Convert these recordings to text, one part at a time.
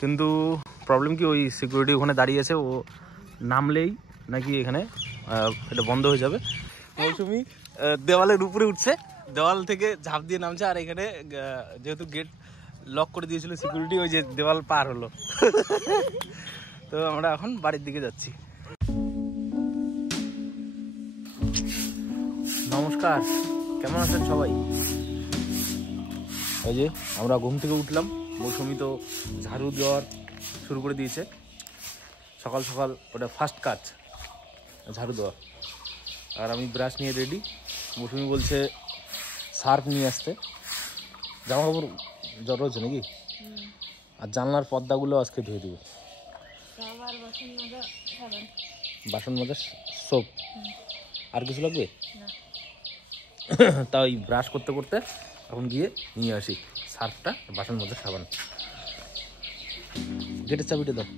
কিন্তু প্রবলেম কি, ওই সিকিউরিটি ওখানে দাঁড়িয়ে আছে, ও নামলেই নাকি এখানে এটা বন্ধ হয়ে যাবে। মৌসুমি দেওয়ালের উপরে উঠছে, দেওয়াল থেকে ঝাঁপ দিয়ে নামছে, আর এখানে যেহেতু গেট লক করে দিয়েছিল সিকিউরিটি, ওই যে দেওয়াল পার হলো। তো আমরা এখন বাড়ির দিকে যাচ্ছি। নমস্কার, কেমন আছেন সবাই? ওই যে আমরা ঘুম থেকে উঠলাম, মৌসুমি তো ঝাড়ু দেওয়ার শুরু করে দিয়েছে। সকাল সকাল ওটা ফার্স্ট কাজ, ঝাড়ু দেওয়া। আর আমি ব্রাশ নিয়ে রেডি। মৌসুমি বলছে সার্ফ নিয়ে আসতে। জামা কাপড় জড়ো হচ্ছে নাকি? আর জানলার পর্দাগুলো আজকে ধুয়ে দেবো। বাসন মাজা সোপ, আর কিছু লাগবে? তাই ব্রাশ করতে করতে এখন গিয়ে নিয়ে আসি সার্ফটা, বাসন মাজার সাবান। গেটের চাবিটা দাও।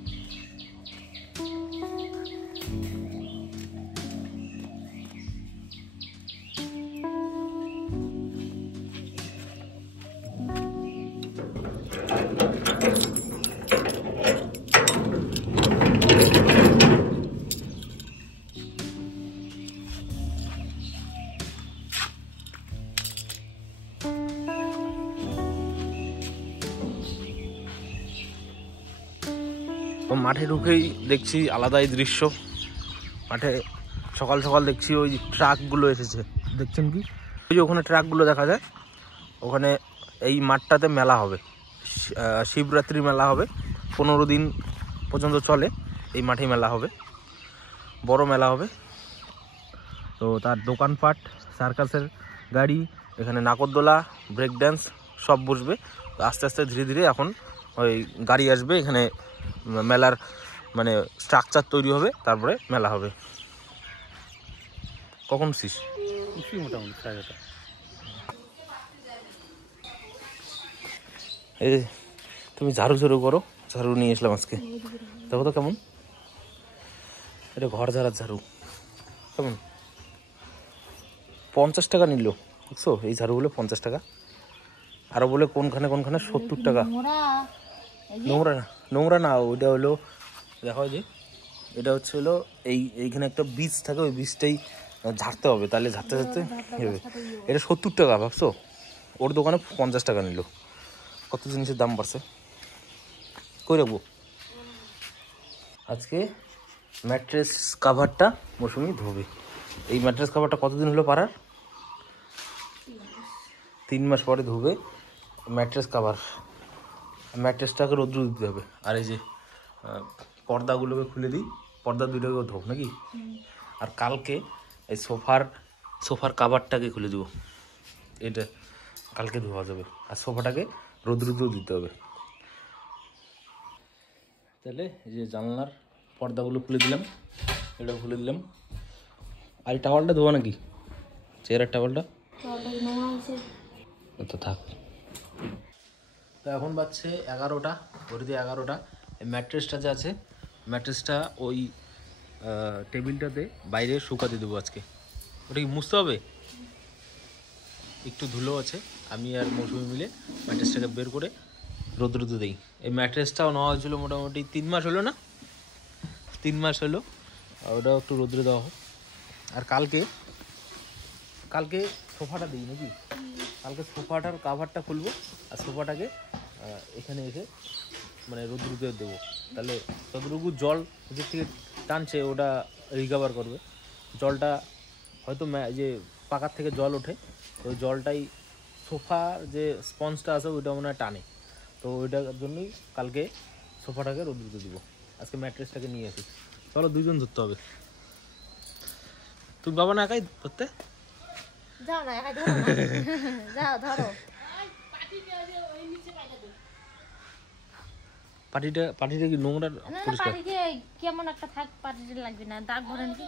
মাঠে ঢুকেই দেখছি আলাদাই দৃশ্য। মাঠে সকাল সকাল দেখছি ওই ট্রাকগুলো এসেছে, দেখছেন কি? ওই যে ওখানে ট্রাকগুলো দেখা যায়, ওখানে এই মাঠটাতে মেলা হবে, শিবরাত্রি মেলা হবে। 15 দিন পর্যন্ত চলে এই মাঠে মেলা হবে, বড় মেলা হবে। তো তার দোকানপাট, সার্কাসের গাড়ি, এখানে নাগরদোলা, ব্রেক ড্যান্স সব বসবে। আস্তে আস্তে ধীরে ধীরে এখন ওই গাড়ি আসবে, এখানে মেলার মানে স্ট্রাকচার তৈরি হবে, তারপরে মেলা হবে। কখন শেষ? মোটামুটি 11:30। এই তুমি ঝাড়ু ঝাড়ু করো, ঝাড়ু নিয়ে এসলাম আজকে, দেখো তো কেমন। এটা ঘর ঝাড়ার ঝাড়ু, কেমন? 50 টাকা নিল, দেখছো? এই ঝাড়ুগুলো 50 টাকা। আরো বলে কোনখানে কোনখানে 70 টাকা। নোংরা না, নোংরা না, ওইটা হলো দেখো যে এটা হচ্ছে হলো এইখানে একটা বীজ থাকে, ওই বীজটাই ঝাড়তে হবে, তাহলে ঝাড়তে ঝাড়তে হবে। এটা 70 টাকা, ভাবছো? ওর দোকানে 50 টাকা নিল। কত জিনিসের দাম বাড়ছে। কই রাখবো? আজকে ম্যাট্রেস কাভারটা মৌসুমি ধোবে। এই ম্যাট্রেস কাভারটা কতদিন হলো পাড়ার? 3 মাস পরে ধোবে ম্যাট্রেস কাভার। ম্যাট্রেসটাকে রোদ্র দিতে হবে। আর এই যে পর্দাগুলোকে খুলে দিই, পর্দা দুইটাকেও ধোব নাকি? আর কালকে এই সোফার কাভারটাকে খুলে দেবো, এটা কালকে ধোয়া যাবে। আর সোফাটাকে রোদ্র দিতে হবে। তাহলে এই যে জানলার পর্দাগুলো খুলে দিলাম, এটা খুলে দিলাম। আর এই টাওয়ালটা ধোয়া নাকি? চেয়ারের টাওয়ালটা তো থাক। তো এখন বাজছে 11টা, ঘড়িতে 11টা। এই ম্যাট্রেসটা যে আছে, ম্যাট্রেসটা ওই টেবিলটাতে বাইরে শুকাতে দেবো আজকে। ওটা কি মুছতে হবে? একটু ধুলো আছে, আমি আর মৌসুমি মিলে ম্যাট্রেসটাকে বের করে রোদ্রুতে দিই। এই ম্যাট্রেসটাও নেওয়া হয়েছিল মোটামুটি 3 মাস হলো না? 3 মাস হলো। ওটাও একটু রোদ্রে দেওয়া হোক। আর কালকে সোফাটা দিই নাকি? কালকে সোফাটার কাভারটা খুলবো, আর সোফাটাকে এখানে এসে মানে রোদ্রুতে দেবো। তাহলে ততটুকু জল যে থেকে টানছে ওটা রিকভার করবে। জলটা হয়তো যে পাকার থেকে জল ওঠে, ওই জলটাই সোফার যে স্পঞ্জটা আছে ওইটা মনে হয় টানে। তো ওইটার জন্যই কালকে সোফাটাকে রোদ্রুতে দিব। আজকে ম্যাট্রেসটাকে নিয়ে আসি। চলো, 2 জন ধরতে হবে। তুমি বাবা না একাই ধরতে? যাও না, একাই ধরো না। যাও ধরো। পাটিটা কি নোংরা পরিষ্কার? পাটিতে কেমন একটা থাক, পাটিতে লাগবে না, দাগ ভরে নাকি?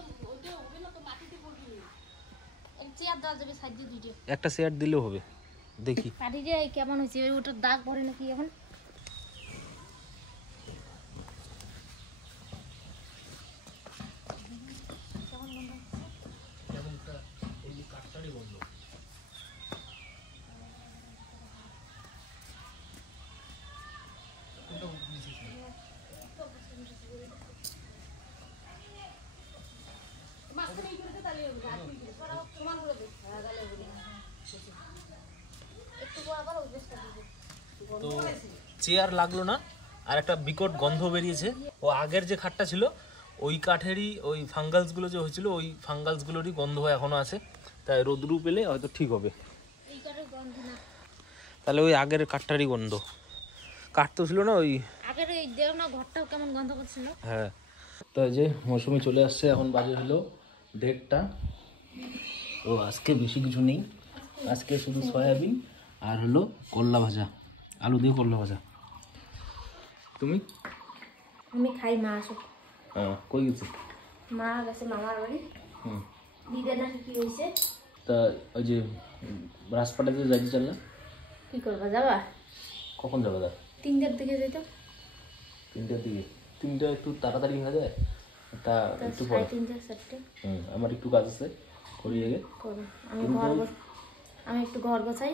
একটা চেয়ার দিলেও হবে, দেখি পাটিতে কেমন হয়েছে, ওটার দাগ ভরে নাকি এখন? চেয়ার লাগলো না, আর একটা বিকট গন্ধ বেরিয়েছে। ও আগের যে খাটটা ছিল ওই কাঠেরই ওই ফাঙ্গালসগুলো যে হয়েছিল ওই ফাঙ্গালসগুলোরই গন্ধ এখনো আছে, তাই রোদ্রু পেলে হয়তো ঠিক হবে। তাহলে ওই আগের কাঠটারই গন্ধ, কাঠ তো ছিল না ওই আগের এই দেও না ঘরটাও কেমন গন্ধ করছিল। হ্যাঁ। তো এই যে মৌসুমি চলে আসছে, এখন বাজে হলো 1:30। তো আজকে বেশি কিছু নেই, আজকে শুধু সয়াবিন আর হলো করলা ভাজা, আলু দিয়ে করলা ভাজা। তুমি? আমি খাই, মা আসো। হ্যাঁ, কই গেছে? মা গেছে মামার বাড়ি। হুম। দিদা নাকি কি হয়েছে? তা ওই যে রাজপাটাতে যাইতে চাইলে কি করবা, যাবা? কখন যাবে? দা 3টার দিকে যাইতো। 3টার দিকে? 3টা একটু তাড়াতাড়ি হয়ে যায়, তা একটু পরে। 3:30 4টা। আমার একটু কাজ আছে, করি আগে। করো। আমি একটু ঘর গোছাই,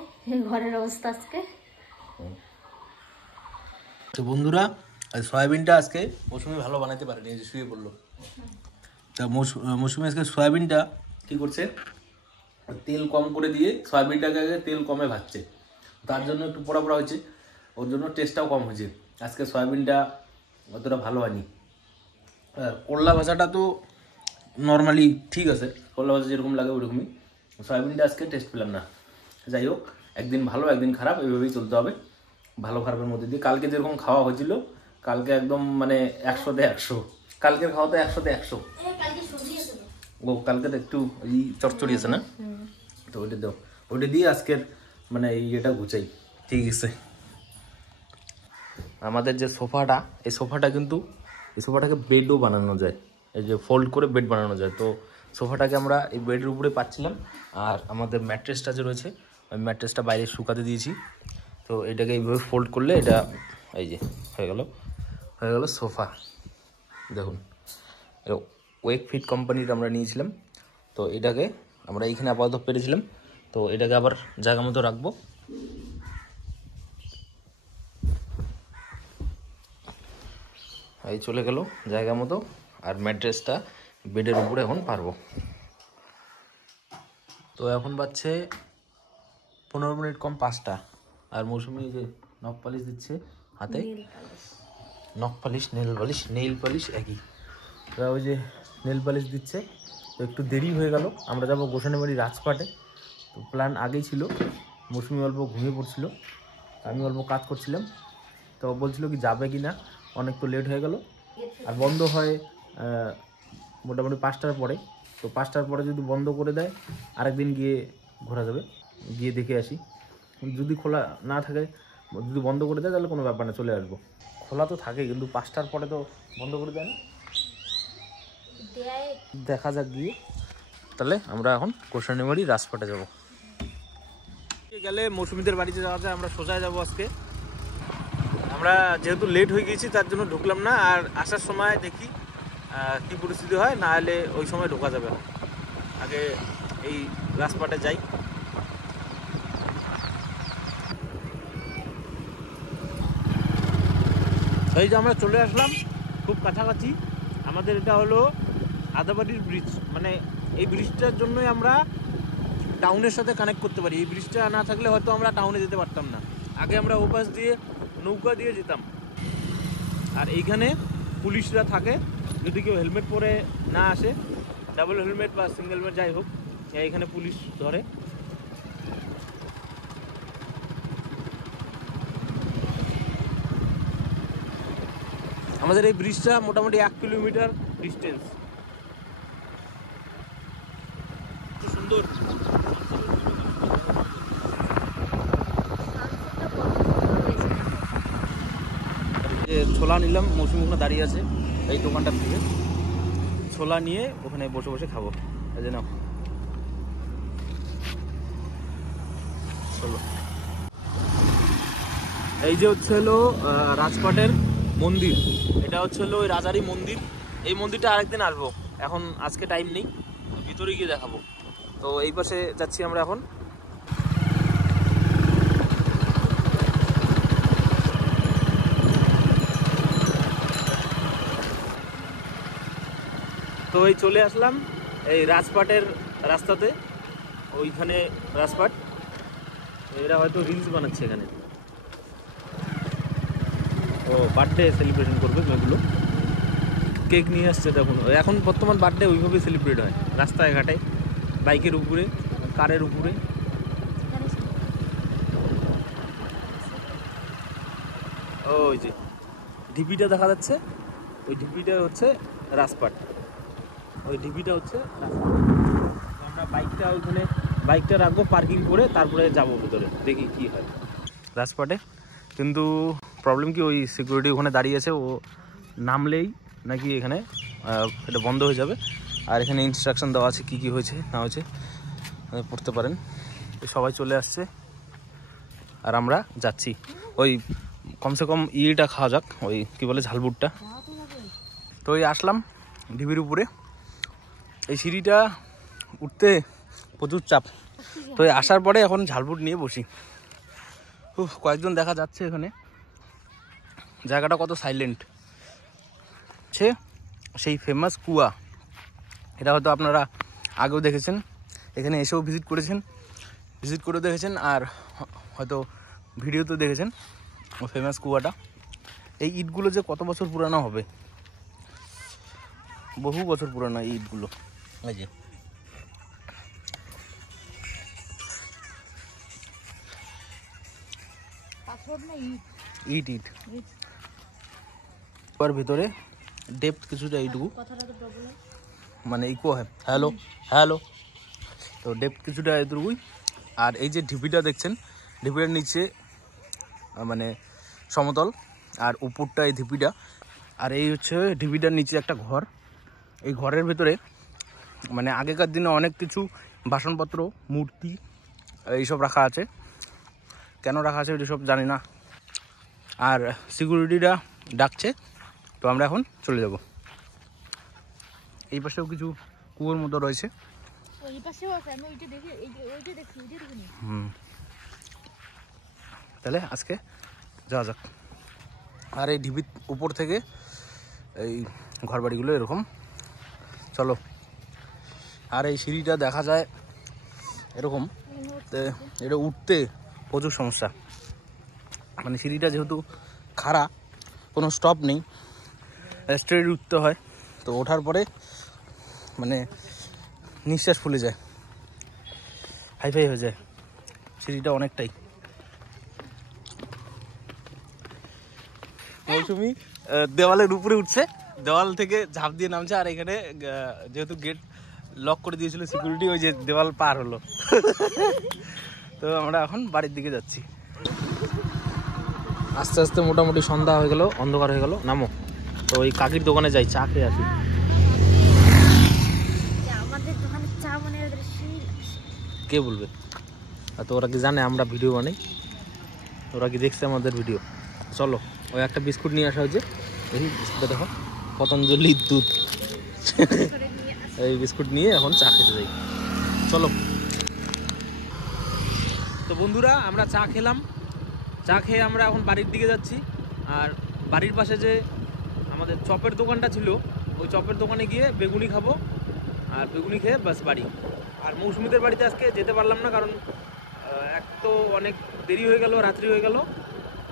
ঘরের অবস্থা আজকে। তো বন্ধুরা, সয়াবিনটা আজকে মৌসুমি ভালো বানাতে পারেনি, এই যে শুয়ে পড়লো। তা মৌসুমি আজকে সয়াবিনটা কী করছে, তেল কম করে দিয়ে সয়াবিনটাকে আগে তেল কমে ভাজছে, তার জন্য একটু পোড়া পোড়া হয়েছে, ওর জন্য টেস্টটাও কম হয়েছে। আজকে সয়াবিনটা অতটা ভালো হয়নি। করলা ভাজাটা তো নর্মালি ঠিক আছে, করলা ভাজা যেরকম লাগে ওরকমই। সয়াবিনটা আজকে টেস্ট পেলাম না। যাই হোক, একদিন ভালো একদিন খারাপ, এইভাবেই চলতে হবে, ভালো খারাপের মধ্যে দিয়ে। কালকে যেরকম খাওয়া হয়েছিল, কালকে একদম মানে 100-তে 100, কালকের খাওয়া তো 100-তে 100। ও কালকে তো একটু ওই চটচড়ি আছে না, তো ওইটা দাও, ওইটা দিয়ে আজকের মানে ইয়েটা গুছাই। ঠিক আছে, আমাদের যে সোফাটা, এই সোফাটা কিন্তু এই সোফাটাকে বেডও বানানো যায়, এই যে ফোল্ড করে বেড বানানো যায়। তো সোফাটাকে আমরা এই বেডের উপরে পাচ্ছিলাম, আর আমাদের ম্যাট্রেসটা যে রয়েছে ওই ম্যাট্রেসটা বাইরে শুকাতে দিয়েছি। তো এটাকে এইভাবে ফোল্ড করলে এটা এই যে হয়ে গেল সোফা। দেখুন, ওয়েকফিট কোম্পানির আমরা নিয়েছিলাম, তো এটাকে আমরা এইখানে আপাতত পেরেছিলাম, তো এটাকে আবার জায়গা মতো রাখবো। এই চলে গেল জায়গা মতো, আর ম্যাট্রেসটা বেডের উপরে এখন পারবো। তো এখন বাজছে 15 মিনিট কম 5টা, আর মৌসুমি যে নখ পালিশ দিচ্ছে হাতে, নখ পালিশ নেইল পালিশ একই, ওরা ওই যে নেল পালিশ দিচ্ছে। তো একটু দেরি হয়ে গেল, আমরা যাবো গোসানিবাড়ি রাজপাটে। তো প্ল্যান আগেই ছিল, মৌসুমি অল্প ঘুমিয়ে পড়ছিল, আমি অল্প কাজ করছিলাম, তো বলছিল কি যাবে কি না, অনেক তো লেট হয়ে গেল। আর বন্ধ হয় মোটামুটি 5টার পরে, তো 5টার পরে যদি বন্ধ করে দেয় আরেকদিন গিয়ে ঘোরা যাবে, গিয়ে দেখে আসি। যদি খোলা না থাকে, যদি বন্ধ করে দেয় তাহলে কোনো ব্যাপার না, চলে আসবো। খোলা তো থাকে, কিন্তু 5টার পরে তো বন্ধ করে দেয় না, দেখা যাক গিয়ে। তাহলে আমরা এখন গোসানিবাড়ি রাজপাটে যাব। গেলে মৌসুমীদের বাড়িতে যাওয়া যায়, আমরা সোজা যাবো আজকে। আমরা যেহেতু লেট হয়ে গেছি তার জন্য ঢুকলাম না, আর আসার সময় দেখি কী পরিস্থিতি হয়, না হলে ওই সময় ঢোকা যাবে না। আগে এই রাজপাটে যাই। এই যে আমরা চলে আসলাম খুব কাছাকাছি, আমাদের এটা হলো আদাবাড়ির ব্রিজ, মানে এই ব্রিজটার জন্যই আমরা টাউনের সাথে কানেক্ট করতে পারি। এই ব্রিজটা না থাকলে হয়তো আমরা টাউনে যেতে পারতাম না। আগে আমরা ওপাশ দিয়ে নৌকা দিয়ে যেতাম, আর এইখানে পুলিশরা থাকে, যদি কেউ হেলমেট পরে না আসে, ডাবল হেলমেট বা সিঙ্গেল হেলমেট যাই হোক, এইখানে পুলিশ ধরে। আমাদের এই ব্রিজটা মোটামুটি 1 কিলোমিটার ডিস্টেন্স। খুব সুন্দর। ছোলা নিলাম, মৌসুমি ওখানে দাঁড়িয়ে আছে এই দোকানটার থেকে, ছোলা নিয়ে ওখানে বসে বসে খাবো। এই যে নাও, চলো। এই যে হচ্ছে হলো রাজপাটের মন্দির, এটা হচ্ছে হলো ওই রাজারই মন্দির। এই মন্দিরটা আরেকদিন আসবো, এখন আজকে টাইম নেই, ভিতরে গিয়ে দেখাবো। তো এই পাশে যাচ্ছি আমরা এখন। তো এই চলে আসলাম এই রাজপাটের রাস্তাতে, ওইখানে রাজপাট। এরা হয়তো রিলস বানাচ্ছে এখানে। ও বার্থডে সেলিব্রেশন করবে মেয়েগুলো। কেক নিয়ে আসছে দেখুন। এখন বর্তমান বার্থডে ওইভাবেই সেলিব্রেট হয়, রাস্তায় ঘাটে, বাইকের উপরে, কারের উপরে। ওই যে ঢিপিটা দেখা যাচ্ছে, ওই ঢিপিটা হচ্ছে রাজপাট, ওই ঢিপিটা হচ্ছে রাজপাট। আমরা বাইকটা ওইখানে বাইকটা রাখবো পার্কিং করে, তারপরে যাবো ভেতরে, দেখি কি হয় রাজপাটে। কিন্তু প্রবলেম কি, ওই সিকিউরিটি ওখানে দাঁড়িয়ে আছে, ও নামলেই নাকি এখানে এটা বন্ধ হয়ে যাবে। আর এখানে ইনস্ট্রাকশন দেওয়া আছে কী কী হয়েছে না হয়েছে, পড়তে পারেন। সবাই চলে আসছে আর আমরা যাচ্ছি। ওই কমসে কম ইয়েটা খাওয়া যাক, ওই কী বলে ঝালবুটটা। তো ওই আসলাম ঢিবির উপরে, এই সিঁড়িটা উঠতে প্রচুর চাপ। তো এই আসার পরে এখন ঝালবুট নিয়ে বসি। কয়েকজন দেখা যাচ্ছে এখানে, জায়গাটা কত সাইলেন্ট। সেই ফেমাস কুয়া, এটা হয়তো আপনারা আগেও দেখেছেন, এখানে এসেও ভিজিট করেও দেখেছেন, আর হয়তো ভিডিওতে দেখেছেন ও ফেমাস কুয়াটা। এই ইটগুলো যে কত বছর পুরানো হবে, বহু বছর পুরানো এই ইটগুলো। এই যে ইট ইট ওর ভিতরে ডেপথ কিছুটা এইটুকু, মানে ইকো হয়, হ্যালো হ্যালো, তো ডেপথ কিছুটা এতটুকুই। আর এই যে ঢিপিটা দেখছেন, ঢিপিটার নিচে মানে সমতল, আর উপরটা এই ঢিপিটা। আর এই হচ্ছে ঢিপিটার নিচে একটা ঘর। এই ঘরের ভেতরে মানে আগেকার দিনে অনেক কিছু বাসনপত্র, মূর্তি এইসব রাখা আছে। কেন রাখা আছে ওইসব জানি না। আর সিকিউরিটিরা ডাকছে, তো আমরা এখন চলে যাব। এই পাশেও কিছু কুয়োর মতো রয়েছে। তাহলে আজকে যাওয়া যাক। আর এই ঢিপির উপর থেকে এই ঘরবাড়িগুলো এরকম, চলো। আর এই সিঁড়িটা দেখা যায় এরকম, এটা উঠতে প্রচুর সমস্যা। মানে সিঁড়িটা যেহেতু খাড়া, কোনো স্টপ নেই, স্ট্রেট উঠতে হয়। তো ওঠার পরে মানে নিঃশ্বাস ফুলে যায়, হাইফাই হয়ে যায় সিঁড়িটা অনেকটাই। মৌসুমি দেওয়ালের উপরে উঠছে, দেওয়াল থেকে ঝাঁপ দিয়ে নামছে। আর এখানে যেহেতু গেট লক করে দিয়েছিল সিকিউরিটি, ওই যে দেওয়াল পার হলো। তো আমরা এখন বাড়ির দিকে যাচ্ছি। আস্তে আস্তে মোটামুটি সন্ধ্যা হয়ে গেল, অন্ধকার হয়ে গেল। নামো, তো ওই কাকির দোকানে যাই, চা খেয়ে আসি। কে বলবে? আর তো ওরা কি জানে আমরা ভিডিও বানাই? ওরা কি দেখছে আমাদের ভিডিও? চলো, ওই একটা বিস্কুট নিয়ে আসা হয়েছে, দেখি বিস্কুটটা দেখো, পতঞ্জলির দুধ। এই বিস্কুট নিয়ে এখন চা খেতে যাই, চলো। তো বন্ধুরা, আমরা চা খেলাম, চা খেয়ে আমরা এখন বাড়ির দিকে যাচ্ছি। আর বাড়ির পাশে যে আমাদের চপের দোকানটা ছিল, ওই চপের দোকানে গিয়ে বেগুনি খাবো, আর বেগুনি খেয়ে বাস বাড়ি। আর মৌসুমীদের বাড়িতে আজকে যেতে পারলাম না, কারণ এক তো অনেক দেরি হয়ে গেল, রাত্রি হয়ে গেল,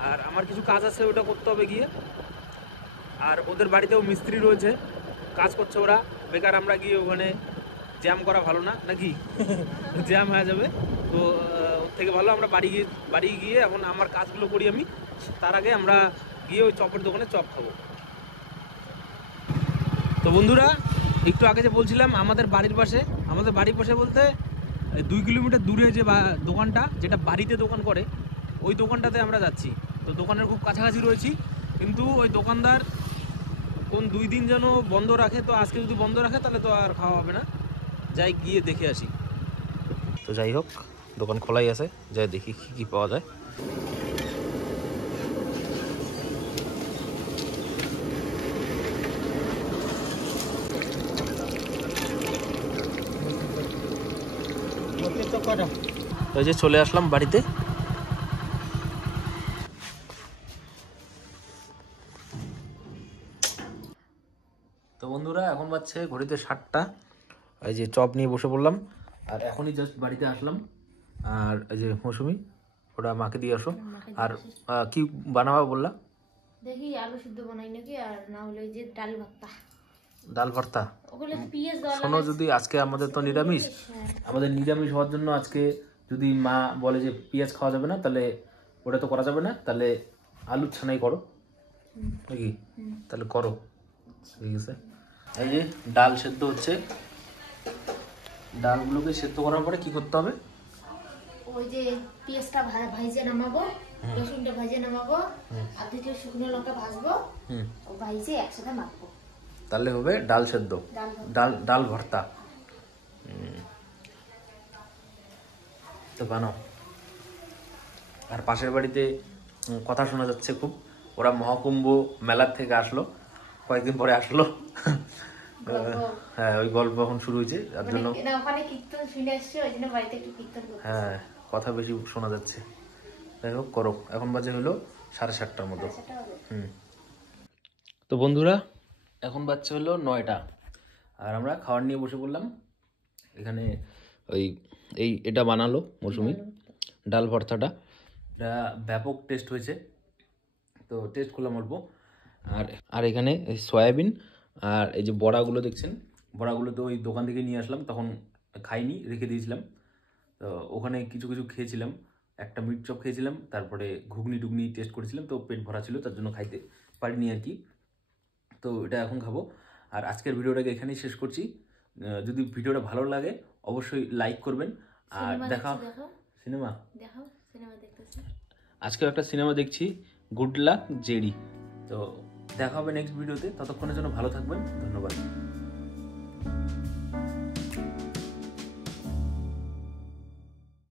আর আমার কিছু কাজ আছে, ওটা করতে হবে গিয়ে। আর ওদের বাড়িতেও মিস্ত্রি রয়েছে, কাজ করছে ওরা, বেকার আমরা গিয়ে ওখানে জ্যাম করা ভালো না, নাকি? জ্যাম হয়ে যাবে। তো ওর থেকে ভালো আমরা বাড়ি গিয়ে এখন আমার কাজগুলো করি আমি, তার আগে আমরা গিয়ে ওই চপের দোকানে চপ খাবো। তো বন্ধুরা, একটু আগে যে বলছিলাম আমাদের বাড়ির পাশে বলতে 2 কিলোমিটার দূরে যে দোকানটা, যেটা বাড়িতে দোকান করে, ওই দোকানটাতে আমরা যাচ্ছি। তো দোকানের খুব কাছাকাছি রয়েছি, কিন্তু ওই দোকানদার কোন 2 দিন যেন বন্ধ রাখে। তো আজকে যদি বন্ধ রাখে তাহলে তো আর খাওয়া হবে না, যাই গিয়ে দেখে আসি। তো যাই হোক, দোকান খোলাই আছে, যাই দেখি কি কি পাওয়া যায়। ওই যে চলে আসলাম বাড়িতে। তো বন্ধুরা, এখন বাজছে ঘড়িতে 7টা। এই যে চপ নিয়ে বসে পড়লাম, আর এখনই জাস্ট বাড়িতে আসলাম। আর এই যে মৌসুমি, ওটা মাকে দিয়ে আসো। আর কি বানাবা বললা? দেখি আলু সিদ্ধ বানাই নাকি, আর না হলে ওই যে ডাল ভর্তা। ডাল ভর্তা। ওগুলো পেঁয়াজ দেওয়া শোনো, যদি আজকে আমাদের তো নিরামিষ, আমাদের নিরামিষ হওয়ার জন্য আজকে যদি মা বলে যে পেঁয়াজ খাওয়া যাবে না, তাহলে ওটা তো করা যাবে না, তাহলে আলু ছানাই করো নাকি? তাহলে করো, ঠিক আছে। এই যে ডাল সেদ্ধ হচ্ছে, ডালগুলোকে সেদ্ধ করার পরে কি করতে হবে? ওই যে পেঁয়াজটা ভাইজে নামাবো, রসুনটা ভাইজে নামাবো, আর দুটো শুকনো লঙ্কা ভাজবো, ও ভাইজে একসাথে মাখবো, তাহলে হবে ডাল সেদ্ধ, ডাল ভর্তা। তো বানাও। আর পাশের বাড়িতে কথা শোনা যাচ্ছে খুব, ওরা মহাকুম্ভ মেলার থেকে আসলো, কয়েকদিন পরে আসলো। হ্যাঁ, ওই গল্প এখন শুরু হয়েছে, যার জন্য ওখানে কীর্তন শুনে আসছে, ওই জন্য বাড়িতে একটু কীর্তন করতে। হ্যাঁ, কথা বেশি শোনা যাচ্ছে। যাই হোক, করো। এখন বাজে হলো 7:30টার মতো। তো বন্ধুরা, এখন বাচ্চা হলো 9টা, আর আমরা খাবার নিয়ে বসে পড়লাম। এখানে এটা বানালো মৌসুমি, ডাল ভর্তাটা। এটা ব্যাপক টেস্ট হয়েছে, তো টেস্ট করলাম অল্প। আর এখানে এই সয়াবিন আর এই যে বড়াগুলো দেখছেন, বড়াগুলো তো ওই দোকান থেকে নিয়ে আসলাম, তখন খাইনি, রেখে দিয়েছিলাম। তো ওখানে কিছু কিছু খেয়েছিলাম, একটা মিট চপ খেয়েছিলাম, তারপরে ঘুগনি টুগনি টেস্ট করেছিলাম, তো পেট ভরা ছিল, তার জন্য খাইতে পারিনি আর কি। তো এটা এখন খাবো। আর আজকের ভিডিওটাকে এখানেই শেষ করছি। যদি ভিডিওটা ভালো লাগে অবশ্যই লাইক করবেন। আর সিনেমা দেখতেছি, আজকেও একটা সিনেমা দেখছি, গুড লাক জেডি। তো দেখা হবে নেক্সট ভিডিওতে, ততক্ষণের জন্য ভালো থাকবেন, ধন্যবাদ।